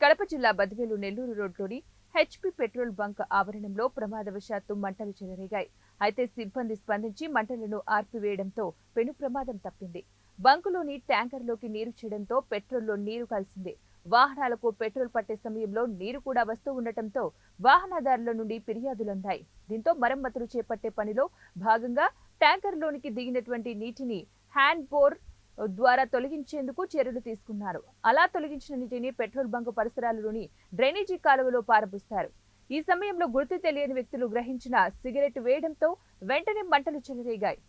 కడప జిల్లా బదివేలు నెల్లూరు రోడ్లోని HP petrol bunk ఆవరణంలో ప్రమాదవశాత్తు మంటలు చెలరేగాయి. అయితే సిబ్బంది స్పందించి మంటలను ఆర్పివేయడంతో పెను ప్రమాదం తప్పింది. బంకులోని ట్యాంకర్లోకి నీరు చేయడంతో పెట్రోల్లో నీరు కలిసింది. వాహనాలకు పెట్రోల్ పట్టే సమయంలో నీరు కూడా వస్తూ ఉండటంతో వాహనదారుల నుండి ఫిర్యాదులుందాయి దీంతో మరమ్మతులు చేపట్టే పనిలో భాగంగా ట్యాంకర్లోనికి దిగినటువంటి నీటిని హ్యాండ్ బోర్ ద్వారా తొలగించేందుకు చర్యలు తీసుకున్నారు. అలా తొలగించిన నీటిని పెట్రోల్ బంక్ పరిసరాలలోని డ్రైనేజీ కాలువలో పారబోస్తారు. ఈ సమయంలో గుర్తు తెలియని వ్యక్తులు గ్రహించిన సిగరెట్ వేయడంతో వెంటనే మంటలు చెలరేగాయి.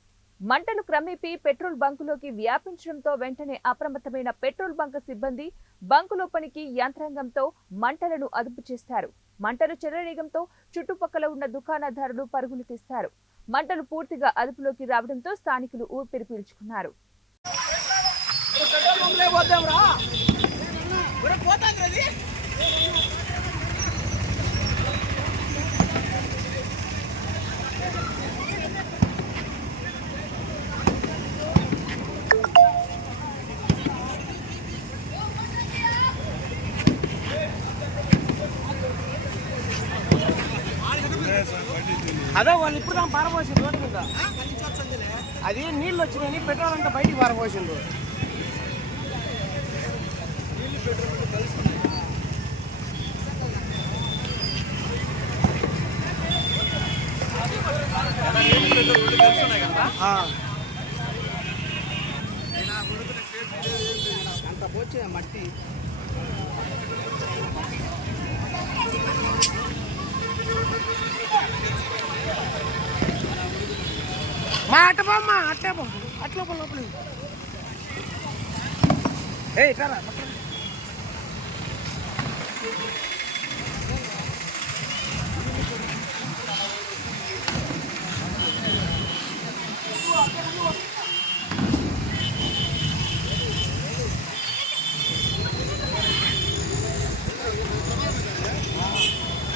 మంటలు క్రమేపీ పెట్రోల్ బంకులోకి వ్యాపించడంతో వెంటనే అప్రమత్తమైన పెట్రోల్ బంక్ సిబ్బంది బంకు లోపలికి యంత్రాంగంతో మంటలను అదుపు చేస్తారు. మంటలు చెలరేగంతో చుట్టుపక్కల ఉన్న దుకాణదారులు పరుగులు తీస్తారు. మంటలు పూర్తిగా అదుపులోకి రావడంతో స్థానికులు ఊపిరి పీల్చుకున్నారు. అదే? వాళ్ళు ఇప్పుడు దాకా పారబోసిండు రోడ్డు మీద. అది నీళ్ళు వచ్చినాయని పెట్రోల్ అంతా బయటికి పారబోసిండు ఆ. అంత పోచే మట్టి మా అట్ట అట్టే బొమ్మ అట్లా లోపల లోపల ఏ ఇట్లా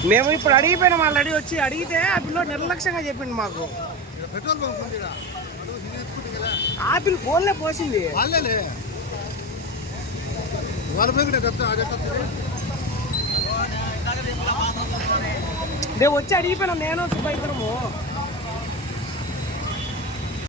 మేము ఇప్పుడు అడిగిపోయినాం వాళ్ళు అడిగి వచ్చి అడిగితే ఆ పిల్లోడు నిర్లక్ష్యంగా చెప్పిండు మాకు. పెట్రోల్ బంక్ ఉంది. ఆపిల్ ఫోన్లే పోసింది. వాళ్ళ వచ్చి అడిగిపోయినా నేను సుబ్బయ్యకరము